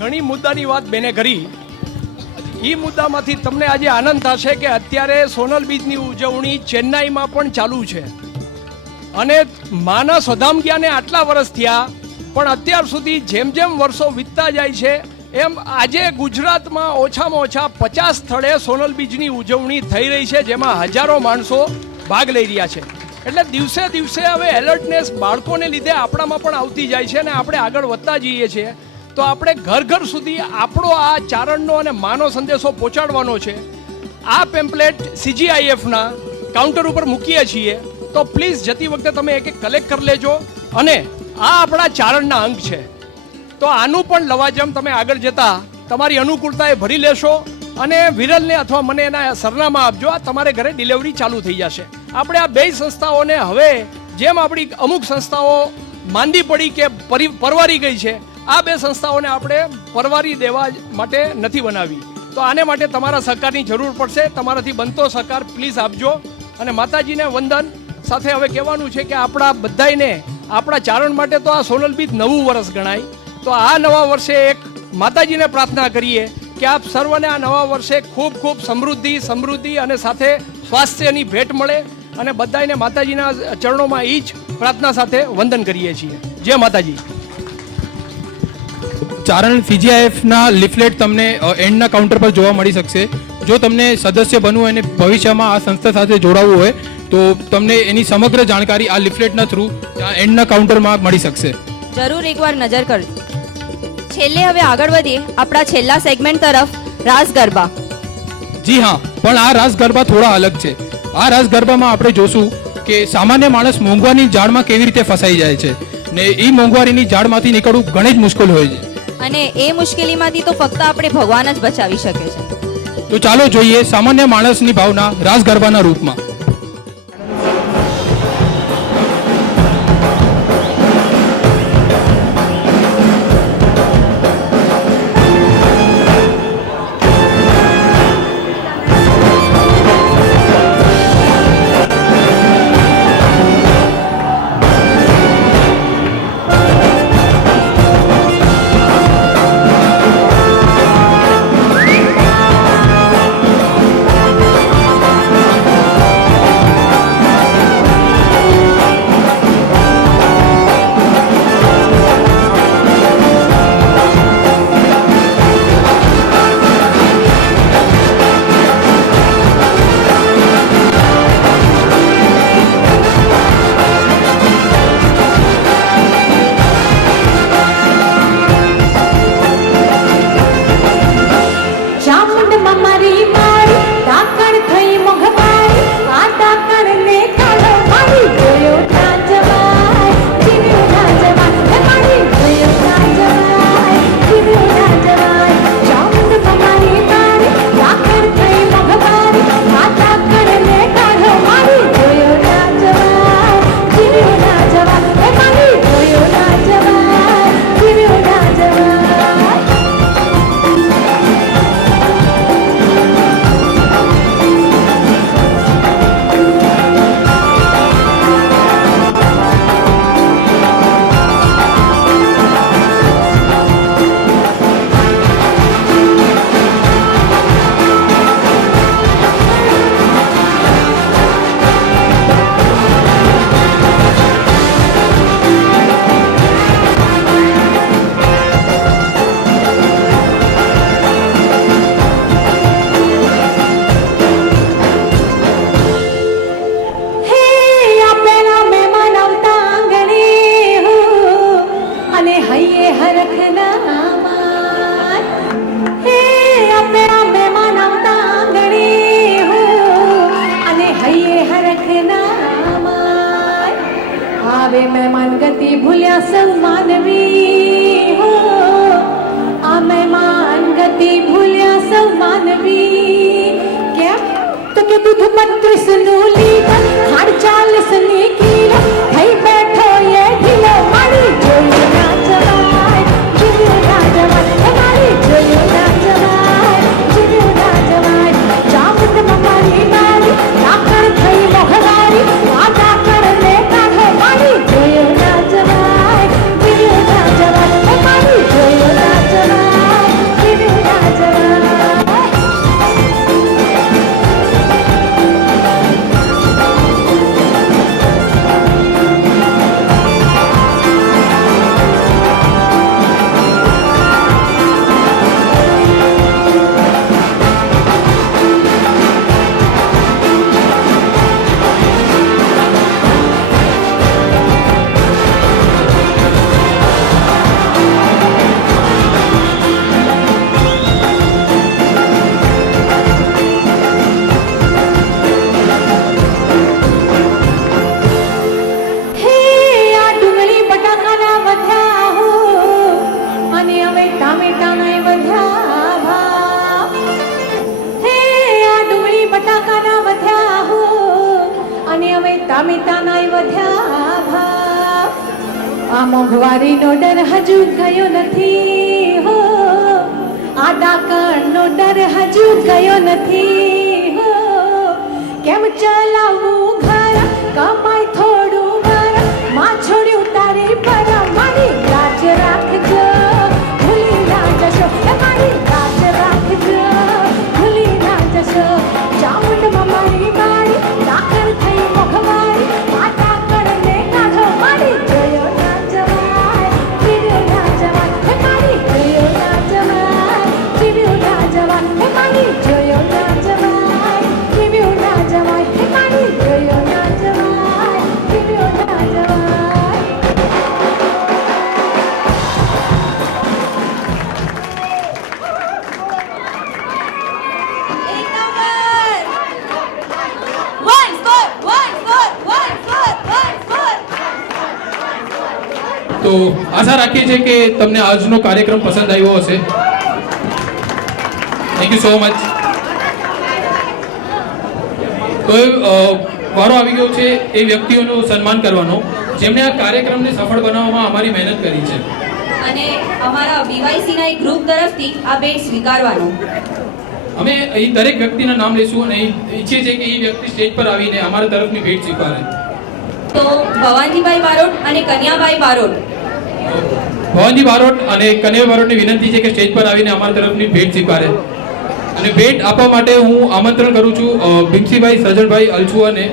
ઘણી મુદ્દાની વાત બેને કરી. એ મુદ્દામાંથી તમને આજે આનંદ થશે કે અત્યારે સોનલ બીજની ઉજવણી ચેન્નાઈમાં પણ ચાલુ છે અને માના સ્વધામ ગયાને આટલા વર્ષ થયા, પણ અત્યાર સુધી જેમ જેમ વર્ષો વીતતા જાય છે એમ આજે ગુજરાતમાં ઓછામાં ઓછા 50 સ્થળે સોનલ બીજની ઉજવણી થઈ રહી છે, જેમાં હજારો માણસો ભાગ લઈ રહ્યા છે. એટલે દિવસે દિવસે હવે એલર્ટનેસ બાળકોને લીધે આપણામાં પણ આવતી જાય છે અને આપણે આગળ વધતા જઈએ છીએ. તો આપણે ઘર ઘર સુધી આપણો આ ચારણનો અને માનો સંદેશો પહોંચાડવાનો છે. આ પેમ્પલેટ CGIFના કાઉન્ટર ઉપર મૂકીએ છીએ, તો પ્લીઝ જતી વખતે તમે એક એક કલેક્ટ કરી લેજો. અને આ આપણા ચારણના અંગ છે, તો આનું પણ લવાજમ તમે આગળ જતા તમારી અનુકૂળતાએ ભરી લેશો અને વિરલને અથવા મને એના સરનામા આપજો. આ તમારે ઘરે ડિલિવરી ચાલુ થઈ જશે. આપણે આ બે સંસ્થાઓને હવે જેમ આપણી અમુક સંસ્થાઓ માંદી પડી કે પરવારી ગઈ છે, આ બે સંસ્થાઓને આપણે પરવારી દેવા માટે નથી બનાવી. તો આને માટે તમારા સહકારની જરૂર પડશે. તમારાથી બનતો સહકાર પ્લીઝ આપજો. અને માતાજીને વંદન સાથે હવે કહેવાનું છે કે આપણા બધાને, આપણા ચારણ માટે તો આ સોનલ બીજ નવું વર્ષ ગણાય. તો આ નવા વર્ષે એક માતાજીને પ્રાર્થના કરીએ કે આપ સર્વને આ નવા વર્ષે ખૂબ ખૂબ સમૃદ્ધિ અને સાથે સ્વાસ્થ્યની ભેટ મળે. અને બધાને માતાજીના ચરણોમાં એ જ પ્રાર્થના સાથે વંદન કરીએ છીએ. જય માતાજી. ચારણ CGIFના લિફલેટ તમને એન્ડના કાઉન્ટર પર જોવા મળી શકશે. જો તમને સદસ્ય બનવું હોય અને ભવિષ્યમાં આ સંસ્થા સાથે જોડાવવું હોય તો તમને એની સમગ્ર જાણકારી આ લિફલેટના થ્રુ એન્ડના કાઉન્ટરમાં મળી શકશે. જરૂર એકવાર નજર કરજો. છેલ્લે હવે આગળ વધીએ આપણા છેલ્લા સેગમેન્ટ તરફ, રાસ ગરબા. જી હા, પણ આ રાસ ગરબા થોડા અલગ છે. આ રાસ ગરબામાં આપણે જોશું કે સામાન્ય માણસ મોંઘવારીની જાળમાં કેવી રીતે ફસાઈ જાય છે ને એ મોંઘવારીની જાળમાંથી નીકળવું ઘણી જ મુશ્કેલ હોય છે. અને એ મુશ્કેલીમાંથી તો ફક્ત આપણે ભગવાન જ બચાવી શકે છે. તો ચાલો જોઈએ સામાન્ય માણસની ભાવના રાસ ગરબાના રૂપમાં. આવે મહેમાન ગતિ ભૂલ્યા સૌ માનવી હો, આ મહેમાન ગતિ ભૂલ્યા સૌ માનવી. કેમ તો કે દૂધ મંત્રી સનું લીધા હાડ ચાલસની કીરા થઈ બેઠો એ ઢીલો મારી જોયું ના જવાય, જોયું ના જવાય, મારી જોયું ના જવાય, જોયું ના જવાય. ચામુંડમાં મારી મારી લાકડ થઈ મોહવારી, આ લાકડને કાઢો મારી જોયું ના જવાય, જોયું ના જવાય, મારી જોયું ના જવાય. મોંઘવારીનો ડર હજુ ગયો નથી હો, આ ડાકણનો ડર હજુ ગયો નથી હો. કેમ ચલાવવું ઘર, કમાય થોડું વાર, માં છોડ્યું તારી પર મારી લાજ રાખજો, ભૂલી ના જશો એ મારી લાજ રાખજો, ભૂલી ના જશો. ચામુંડમાં મારી બારી, ડાકણ થઈ મોંઘવારી, આ ડાકણને કાઢો મારી જોયો ના જવાય, પીડ્યો ના જવાય એ મારી જોયો ના જવાય, પીડ્યો ના જવાય એ મારી જોયો ના જવાય, પીડ્યો ના જવાય એ મારી જોયો ના જવાય, પીડ્યો ના જવાય. તો આશા રાખીએ છીએ કે તમને આજનો કાર્યક્રમ પસંદ આવ્યો હશે. Thank you so much. તો વારો આવી ગયો છે એ વ્યક્તિઓનું સન્માન કરવાનો જેમણે આ કાર્યક્રમને સફળ બનાવવામાં અમારી મહેનત કરી છે. અને અમારા BYC ના એક ગ્રુપ તરફથી આ ભેટ સ્વીકારવાનો. અમે અહીં દરેક વ્યક્તિના નામ લઈશું અને ઈચ્છીએ છીએ કે એ વ્યક્તિ સ્ટેજ પર આવીને અમારા તરફની ભેટ સ્વીકારે. તો ભવાનજીભાઈ બારોટ અને કન્યાભાઈ બારોટ. ભવાનજી બારોટ અને કન્યા બારોટની વિનંતી છે કે સ્ટેજ પર આવીને અમારા તરફની ભેટ સ્વીકારે. અને ભેટ આપવા માટે હું આમંત્રણ કરું છું ભીમસીભાઈ સજણભાઈ અલછુઆને,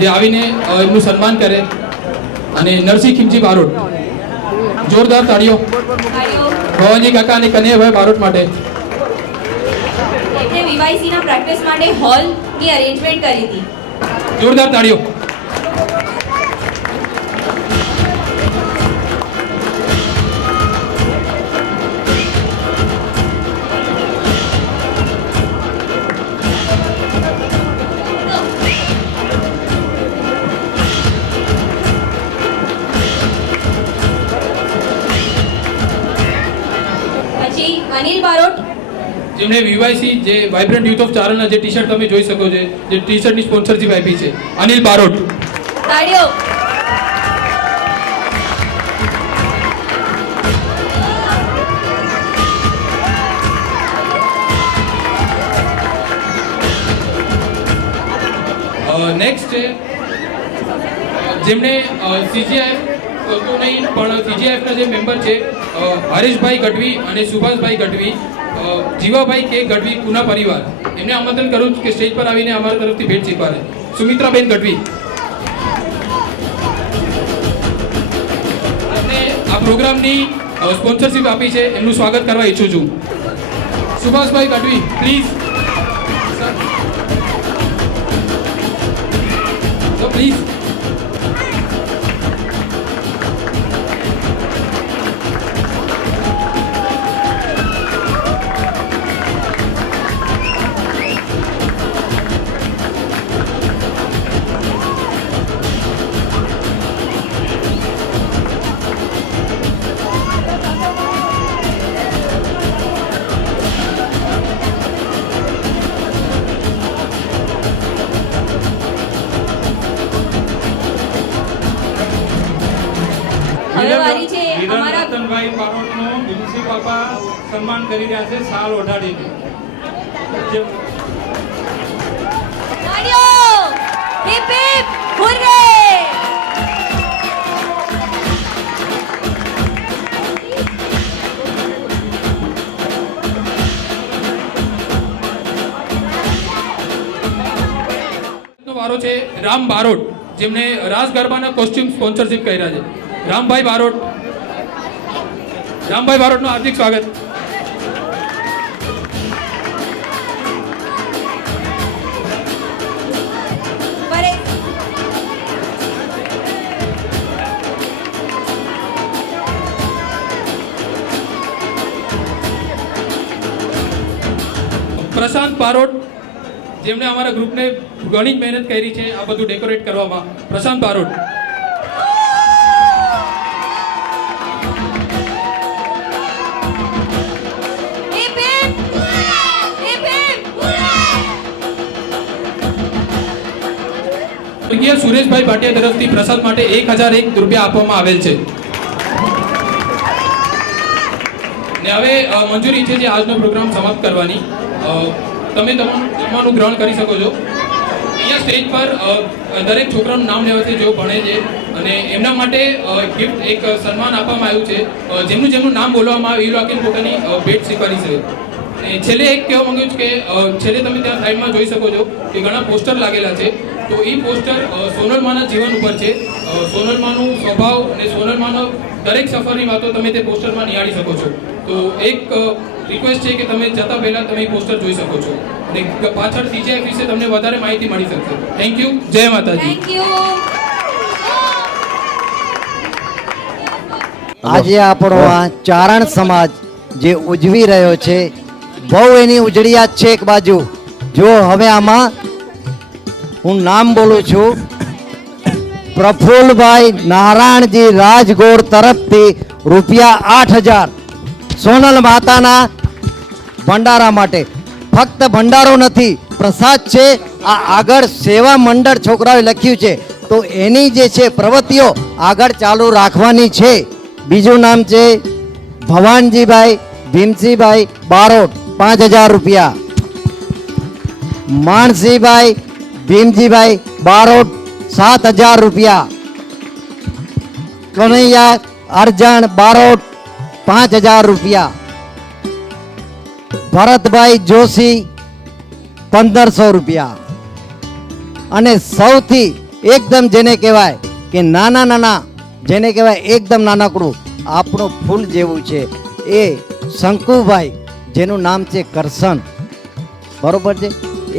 જે આવીને એમનું સન્માન કરે. અને નરસિંહ ખીમજી બારોટ, જોરદાર તાળીઓ ભવાનજી કાકા અને કન્યાભાઈ બારોટ માટે. એમણે BYC ના પ્રેક્ટિસ માટે હોલની અરેન્જમેન્ટ કરી હતી. જોરદાર તાળીઓ. પછી અનિલ બારોટ, જેમણે VYC જે વાઇબ્રન્ટ યુથ ઓફ ચારણના જે ટી શર્ટ તમે જોઈ શકો છો, જે ટી શર્ટની સ્પોન્સરશિપ આપી છે, અનિલ બારોટ. તાળીઓ. નેક્સ્ટ છે જેમણે CGIF તો નહીં પણ CGIFના જે મેમ્બર છે હરીશભાઈ ગઢવી અને સુભાષભાઈ ગઢવી, જીવાભાઈ કે ગઢવી પુના પરિવાર, એમને આમંત્રણ કરું કે સ્ટેજ પર આવીને અમારા તરફથી ભેટ સ્વીકારે. સુમિત્રાબેન ગઢવી, એમને આ પ્રોગ્રામની સ્પોન્સરશિપ આપી છે, એમનું સ્વાગત કરવા ઈચ્છું છું. સુભાષભાઈ ગઢવી પ્લીઝ, તો પ્લીઝ. હવે વારી છે અમારા રતનભાઈ બારોટનું ભીમસી બાપા સન્માન કરી રહ્યા છે શાલ ઓઢાડીને. તાળીઓ. Heap heap હુર્રે. વારો છે રામ બારોટ, જેમને રાસ ગરબાના કોસ્ટ્યુમ સ્પોન્સરશિપ કર્યા છે. રામભાઈ બારોટ, રામભાઈ બારોટનું હાર્દિક સ્વાગત. પરેશ. પ્રશાંત બારોટ, જેમણે અમારા ગ્રુપને ઘણી જ મહેનત કરી છે આ બધું ડેકોરેટ કરવામાં. Prashant Barot. Hip hip. Hip hip. સ્વર્ગીય સુરેશભાઈ ભાટિયા તરફથી પ્રસાદ માટે 1001 રૂપિયા આપવામાં આવેલ છે. ને હવે મંજૂરી છે જે આજનો પ્રોગ્રામ સમાપ્ત કરવાની. તમે તમારું ગ્રહણ કરી શકો છો. અહીંયા સ્ટેજ પર દરેક છોકરાનું નામ લેવાશે જેઓ ભણે છે, અને એમના માટે ગિફ્ટ એક સન્માન આપવામાં આવ્યું છે. જેમનું નામ બોલવામાં આવે એ લોકોને પોતાની ભેટ સ્વીકારી છે. અને છેલ્લે એક કહેવા માંગુ છું કે છેલ્લે તમે ત્યાં સાઈડમાં જોઈ શકો છો કે ઘણા પોસ્ટર લાગેલા છે. તો એ પોસ્ટર સોનલમાના જીવન ઉપર છે. સોનલમાનું સ્વભાવ અને સોનલમાનો દરેક સફરની વાતો તમે તે પોસ્ટરમાં નિહાળી શકો છો. તો એક રિક્વેસ્ટ છે કે તમે જતા પહેલા તમે એ પોસ્ટર જોઈ શકો છો, અને પાછળ ડીજેએફ વિશે તમને વધારે માહિતી મળી શકશે. Thank you. જય માતાજી. Thank you. આજે આપણો આ ચારણ સમાજ જે ઉજવી રહ્યો છે, બહુ એની ઉજળિયાત છે. એક બાજુ જો હવે આમાં હું નામ બોલું છું, પ્રફુલભાઈ નારાયણજી રાજગોર તરફથી ₹8,000 સોનલ માતાના ભંડારા માટે. ફક્ત ભંડારો નથી, પ્રસાદ છે. આ આગળ સેવા મંડળ છોકરાઓએ લખ્યું છે, તો એની જે છે પ્રવૃત્તિઓ આગળ ચાલુ રાખવાની છે. બીજું નામ છે ભવાનજીભાઈ ભીમસિંહભાઈ બારોટ, ₹5,000. માનસિંહભાઈ ભીમજીભાઈ બારોટ, ₹7,000. કનૈયા અરજણ બારોટ, ₹5,000. ભરતભાઈ જોશી, ₹1,500. અને સૌથી એકદમ જેને કહેવાય કે નાના જેને કહેવાય એકદમ નાનકડું આપણું ફૂલ જેવું છે, એ શંકુભાઈ જેનું નામ છે કરશન, બરોબર છે.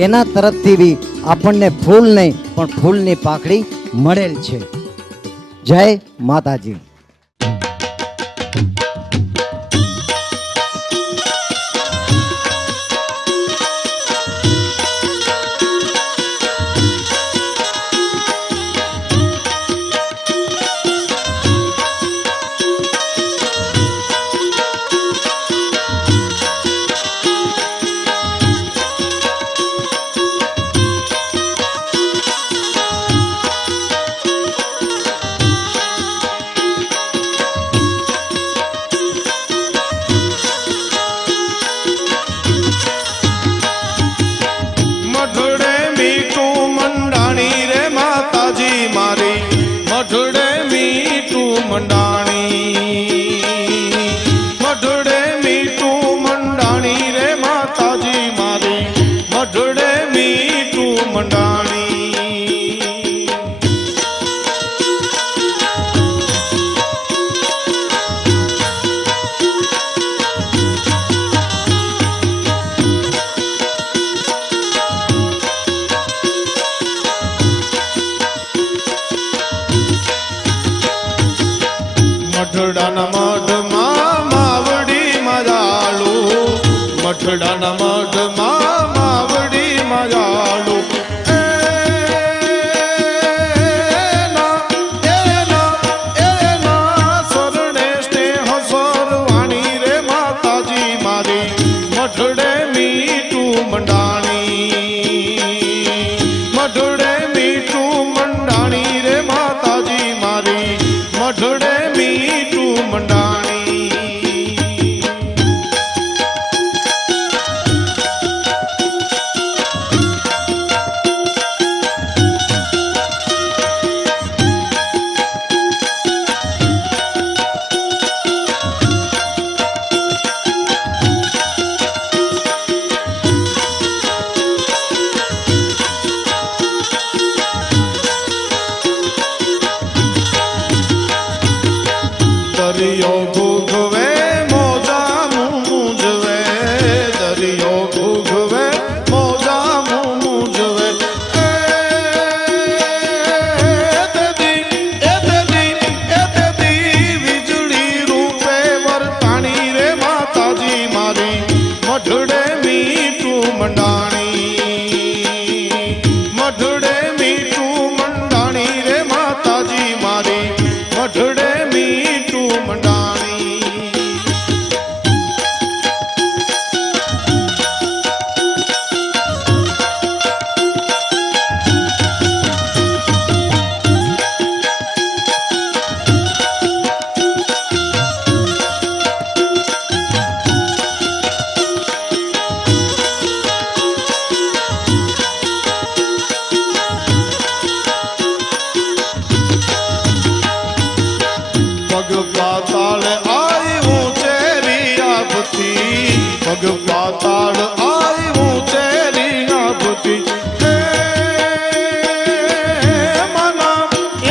એના તરફથી બી આપણને ફૂલ નહીં પણ ફૂલની પાખડી મળેલ છે. જય માતાજી. મઠડાના મઢમાં માવડી મજાળો, મઠડાના મઢમાં માવડી મજાળો. સરણે સ્નેહ સરવાણી રે માતાજી મારી, મઠડે મીઠું મંડાણી, મઠડે મીઠું મંડાણી રે માતાજી મારી, મઠડે મીઠું મંડાણી. દરિયો ભૂગવે મોજા મૂંઝવે, દરિયો ભૂગવે મોજા મૂંઝવે. વીજળી રૂપે વરતાણી રે માતાજી મારી, મઠડે મીઠું મંડાણી, મઠડે મીઠું મંડાણી રે માતાજી મારી, મઠડે મીઠું મંડાણી. નથી પગ પાતાળ આવ્યું ચેરી નાભતી હે મના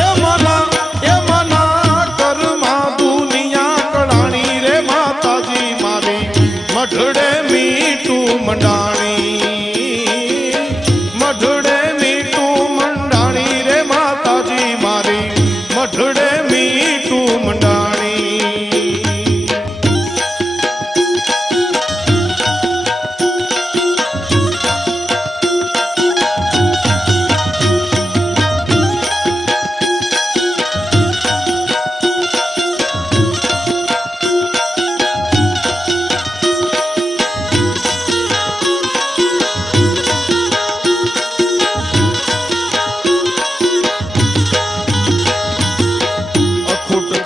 એ મના કર્મા દુનિયા કળાણી રે માતાજી મારી મઢડે મીઠું મંડાણી મઢડે મીઠું મંડાણી રે માતાજી મારી મઢડે મીઠું મંડાણી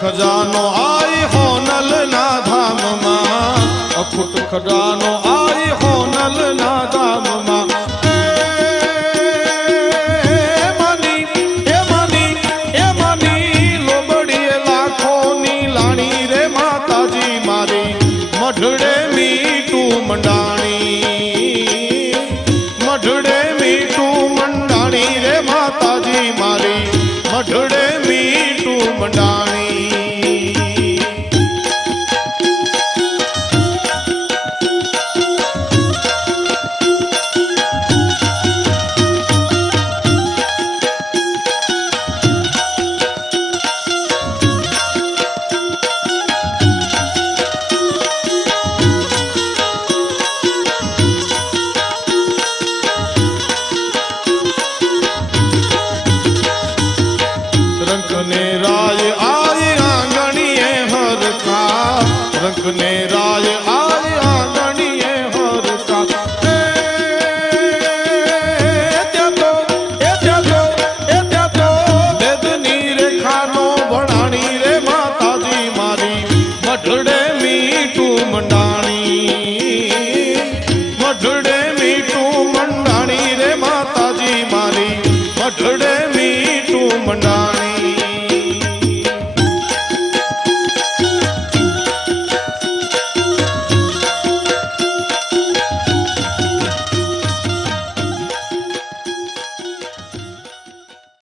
ખજાનો આય હોનલ ના ધામમાં અખૂટ ખજાનો